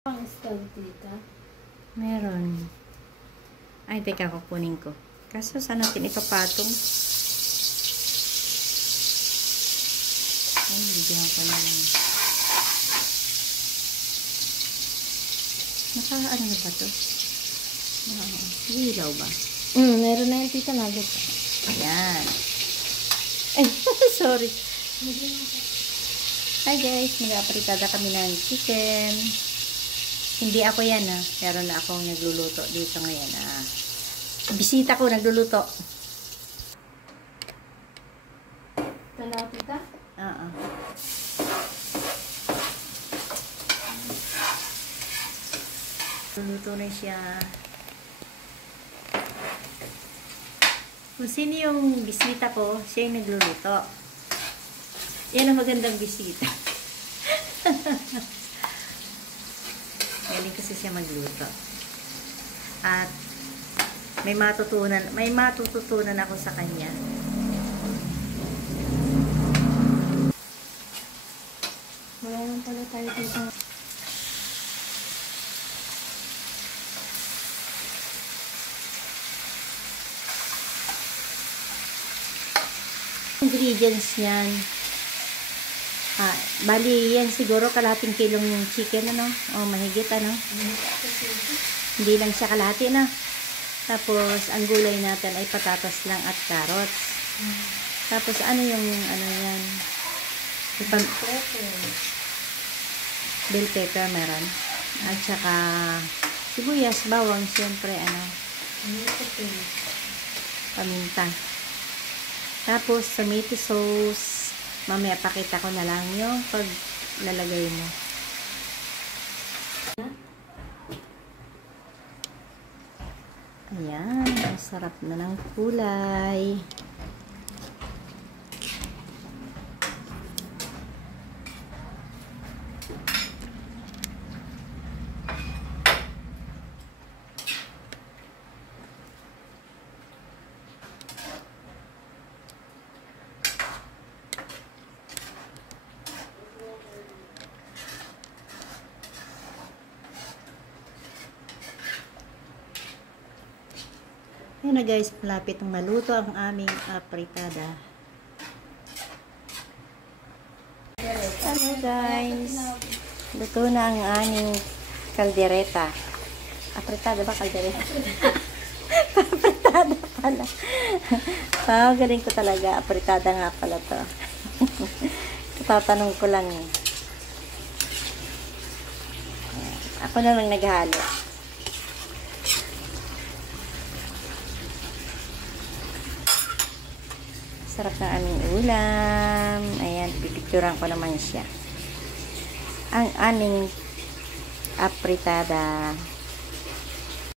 Pang stove tita? Meron. Ay, teka, kukunin ko. Kaso saan natin ipapatong? Ay, bigyan ko na lang. Ano na ba to? Ilaw ba? Meron na yung tita nugget. Ayan. Ay, sorry. Hi guys, mag-apritada kami ng chicken. Hindi ako yan Meron na akong nagluluto dito ngayon Bisita ko nagluluto. Tanaw tita? Oo. Luluto na siya. Kung sino yung bisita ko, siya yung nagluluto. Yan ang magandang bisita. Galing kasi siya magluto. At may matututunan ako sa kanya. Wala naman pala tayo dito. Ingredients niyan. Bali, yan siguro kalahating kilong chicken, o mahigit, Hindi lang siya kalahati, Tapos, ang gulay natin ay patatas lang at carrots. Tapos, ano yung, yan? Bell pepper meron. At saka, sibuyas, bawang, siyempre, paminta. Tapos, tomato sauce. Mamaya pakita ko na lang yung paglalagay mo. Ayan, ang sarap na ng kulay. Ayan na guys, malapit ng maluto ang aming apritada. Hello guys, luto na ang aming kaldereta. Apritada ba kaldereta? Apritada pala. Wow, galing ko talaga. Apritada nga pala to. Tatanong ko lang Ako na lang naghalo. Sarap ng aming ulam. Ayan, pipicturan ko naman siya. Ang aming apritada.